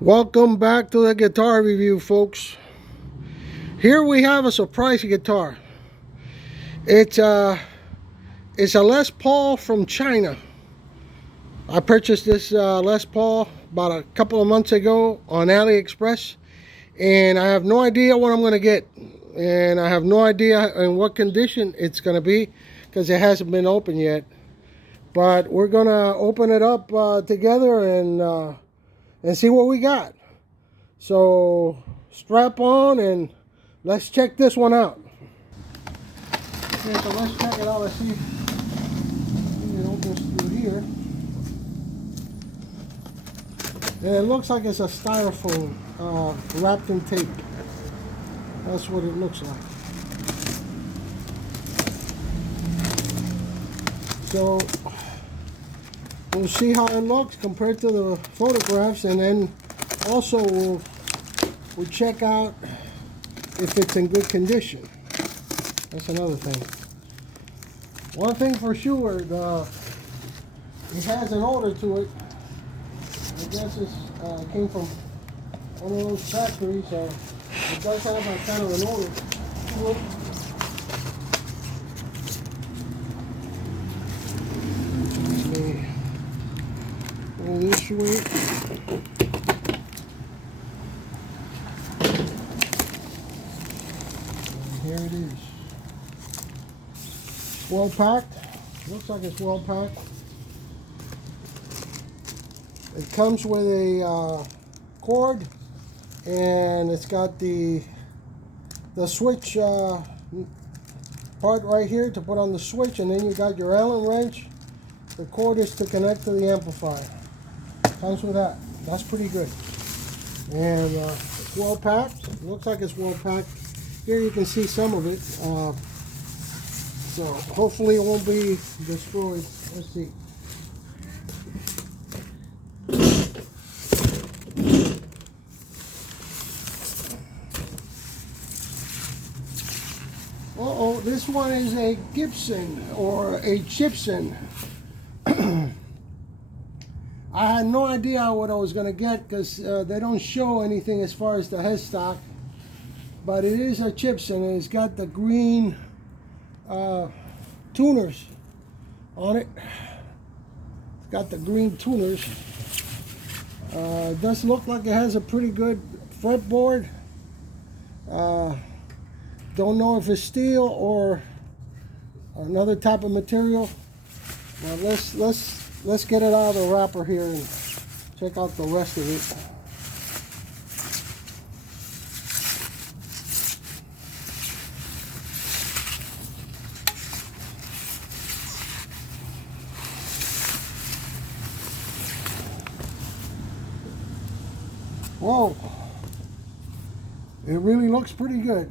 Welcome back to the guitar review, folks. Here we have a surprise guitar. It's a Les Paul from China. I purchased this Les Paul about a couple of months ago on AliExpress, and I have no idea what I'm going to get, and I have no idea in what condition it's going to be because it hasn't been opened yet. But we're going to open it up together and see what we got. So strap on and let's check this one out. Okay, so let's check it out. Let's see if it opens through here. And it looks like it's a styrofoam wrapped in tape. That's what it looks like. So we'll see how it looks compared to the photographs, and then also we'll check out if it's in good condition. That's another thing. One thing for sure, it has an odor to it. I guess it came from one of those factories, so it does have a kind of an odor to it. Let me pull this way. Here it is. Well packed. Looks like it's well packed. It comes with a cord, and it's got the switch part right here to put on the switch, and then you got your Allen wrench. The cord is to connect to the amplifier. Comes with that. That's pretty good. And it's well packed. Looks like it's well packed. Here you can see some of it, so hopefully it won't be destroyed. Let's see. Uh-oh, this one is a Gibson or a Chibson. I had no idea what I was going to get because they don't show anything as far as the headstock. But it is a Chibson, and it's got the green tuners on it. It's got the green tuners. It does look like it has a pretty good fretboard. Don't know if it's steel or another type of material. Now let's get it out of the wrapper here and check out the rest of it. Whoa, it really looks pretty good.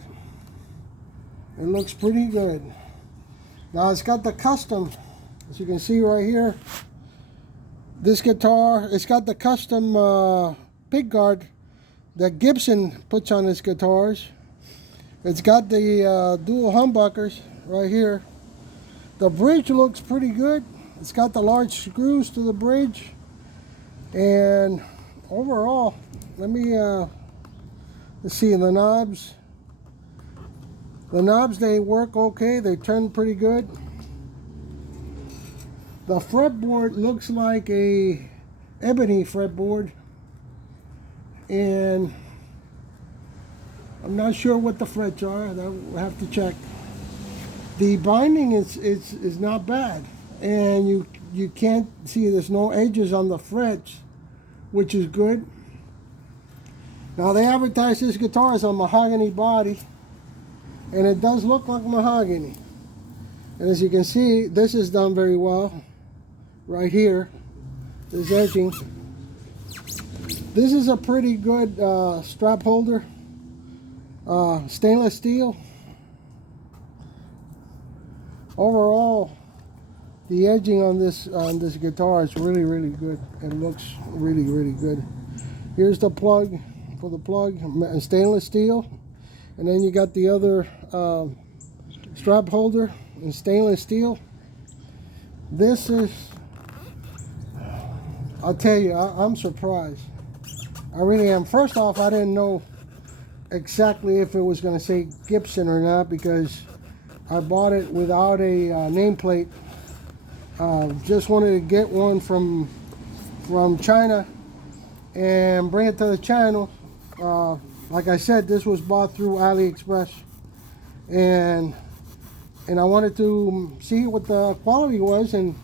It looks pretty good. Now it's got the custom, as you can see right here, this guitar, it's got the custom pick guard that Gibson puts on his guitars. It's got the dual humbuckers right here. The bridge looks pretty good. It's got the large screws to the bridge, and overall, let's see, the knobs. The knobs, they work okay. They turn pretty good. The fretboard looks like a ebony fretboard, and I'm not sure what the frets are. We'll have to check. The binding is not bad, and you can't see, there's no edges on the frets, which is good. Now they advertise this guitar as a mahogany body, and it does look like mahogany. And as you can see, this is done very well right here, this edging. This is a pretty good strap holder, stainless steel. Overall, the edging on this guitar is really, really good. It looks really, really good. Here's the plug for the plug, stainless steel, and then you got the other strap holder in stainless steel. This is, I'll tell you, I'm surprised. I really am. First off, I didn't know exactly if it was going to say Gibson or not because I bought it without a nameplate. Just wanted to get one from China and bring it to the channel. Like I said, this was bought through AliExpress, and I wanted to see what the quality was and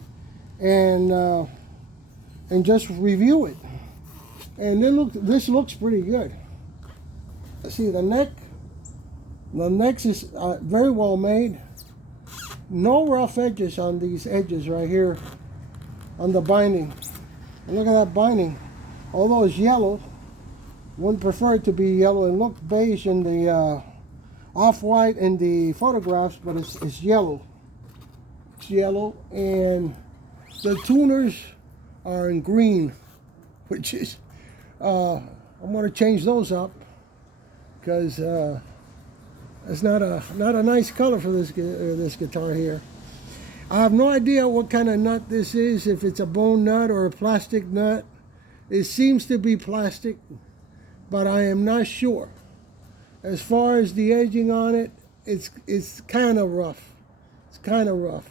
just review it. And this looks pretty good. See the neck. The neck is very well made. No rough edges on these edges right here on the binding. And look at that binding. Although it's yellow, wouldn't prefer it to be yellow. It looked beige in the off-white in the photographs, but it's yellow. It's yellow, and the tuners are in green, which is I'm going to change those up because it's not a nice color for this guitar here. I have no idea what kind of nut this is, if it's a bone nut or a plastic nut. It seems to be plastic, but I am not sure. As far as the edging on it, it's kind of rough. It's kind of rough.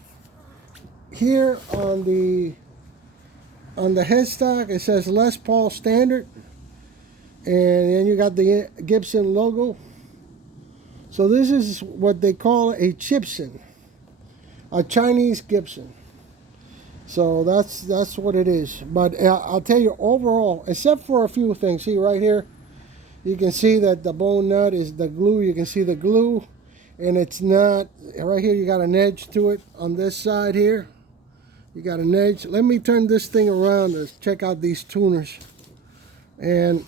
Here on the headstock, it says Les Paul Standard, and then you got the Gibson logo. So this is what they call a Chibson, a Chinese Gibson. So that's what it is. But I'll tell you, overall, except for a few things, see right here, you can see that the bone nut is the glue. You can see the glue, and it's not, right here you got an edge to it on this side here. You got an edge. Let me turn this thing around to check out these tuners. And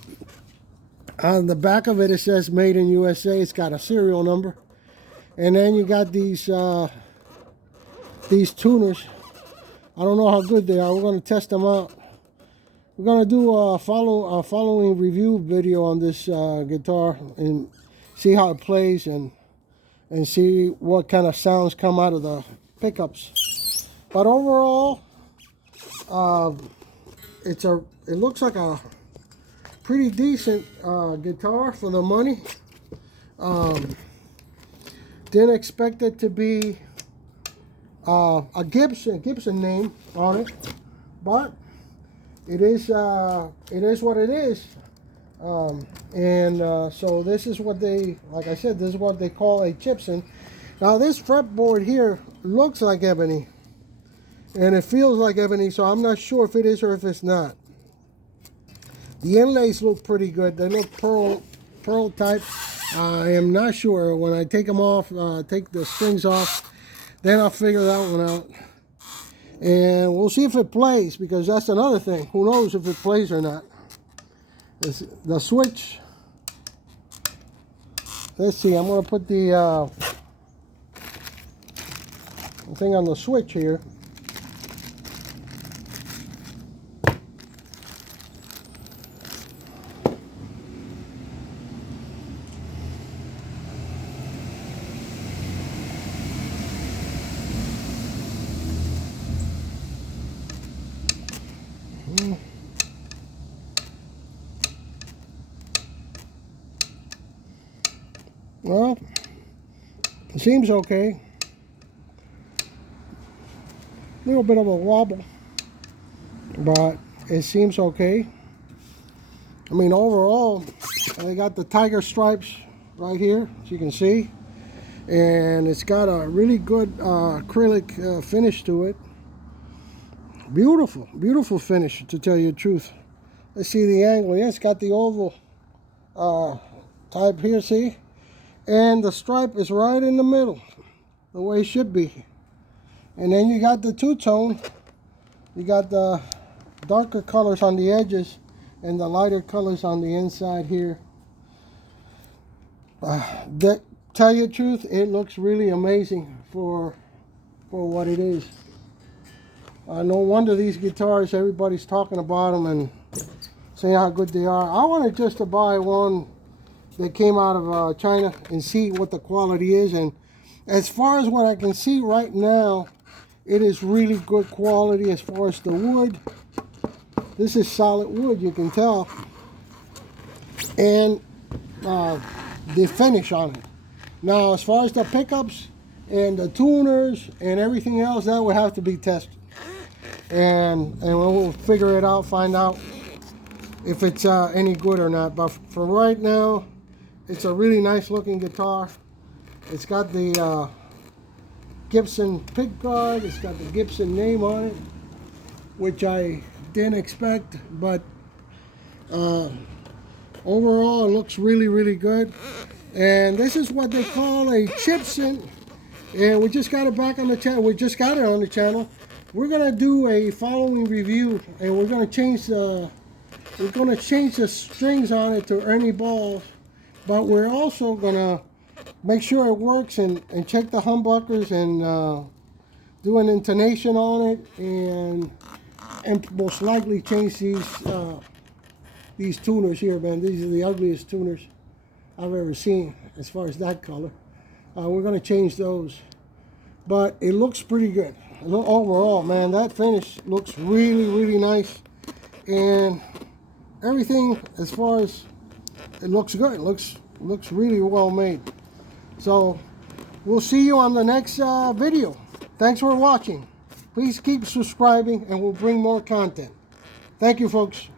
on the back of it, it says Made in USA. It's got a serial number. And then you got these tuners. I don't know how good they are. We're going to test them out. We're going to do a following review video on this guitar and see how it plays and see what kind of sounds come out of the pickups. But overall, it looks like a pretty decent guitar for the money. Didn't expect it to be a Gibson name on it, but it is what it is. So this is what they, like I said, this is what they call a Chibson. Now this fretboard here looks like ebony, and it feels like ebony, so I'm not sure if it is or if it's not. The inlays look pretty good. They look pearl type. I am not sure. When I take them off, take the strings off, then I'll figure that one out. And we'll see if it plays, because that's another thing. Who knows if it plays or not. The switch. Let's see. I'm going to put the thing on the switch here. Well, it seems okay. A little bit of a wobble, but it seems okay. I mean, overall, I got the tiger stripes right here, as you can see, and it's got a really good acrylic finish to it. Beautiful, beautiful finish, to tell you the truth. Let's see the angle. Yeah, it's got the oval type here, see? And the stripe is right in the middle, the way it should be. And then you got the two-tone. You got the darker colors on the edges and the lighter colors on the inside here. Tell you the truth, it looks really amazing for what it is. No wonder these guitars, everybody's talking about them and saying how good they are. I wanted just to buy one that came out of China and see what the quality is. And as far as what I can see right now, it is really good quality as far as the wood. This is solid wood, you can tell. and the finish on it. Now, as far as the pickups and the tuners and everything else, that would have to be tested, and we'll figure it out, find out if it's any good or not. But for right now, it's a really nice looking guitar. It's got the Gibson pick guard. It's got the Gibson name on it, which I didn't expect, but overall it looks really, really good. And this is what they call a Chibson, and we just got it back on the channel. We just got it on the channel. We're gonna do a following review, and we're gonna change the strings on it to Ernie balls, but we're also gonna make sure it works and check the humbuckers and do an intonation on it, and most likely change these tuners here, man. These are the ugliest tuners I've ever seen as far as that color. We're going to change those, but it looks pretty good. Overall, man, that finish looks really, really nice, and everything as far as it looks good. It looks really well made. So we'll see you on the next video. Thanks for watching. Please keep subscribing, and we'll bring more content. Thank you, folks.